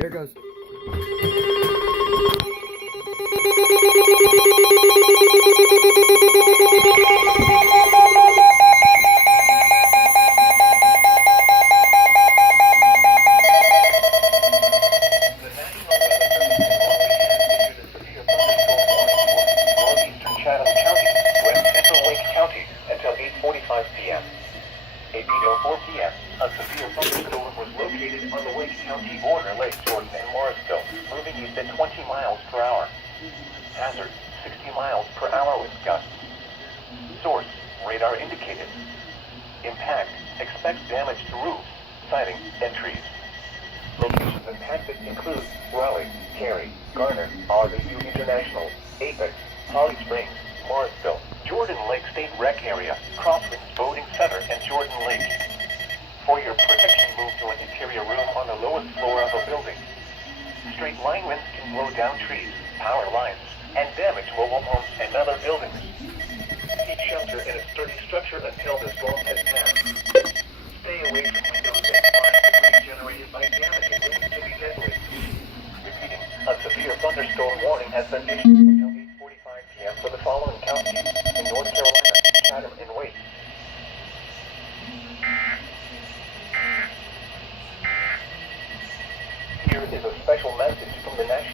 Here it goes. p.m. 8:04 p.m. A severe thunderstorm was located on the Lake County border, Lake Jordan and Morrisville, moving east at 20 miles per hour. Hazard, 60 miles per hour with gusts. Source, radar indicated. Impact, expect damage to roofs, siding, and trees. Locations impacted include Raleigh, Cary, Garner, RVU International, Apex, Holly Springs, Morrisville, Jordan Lake State Rec Area, Crosslands Boating Center, and Jordan Lake. For your protection, move to an interior room on the lowest floor of a building. Straight line winds can blow down trees, power lines, and damage mobile homes and other buildings. Seek shelter in a sturdy structure until the storm has passed. Stay away from windows and flying debris generated by damage and winds can be deadly. Repeating, a severe thunderstorm warning has been issued until 8:45 p.m. for the following counties.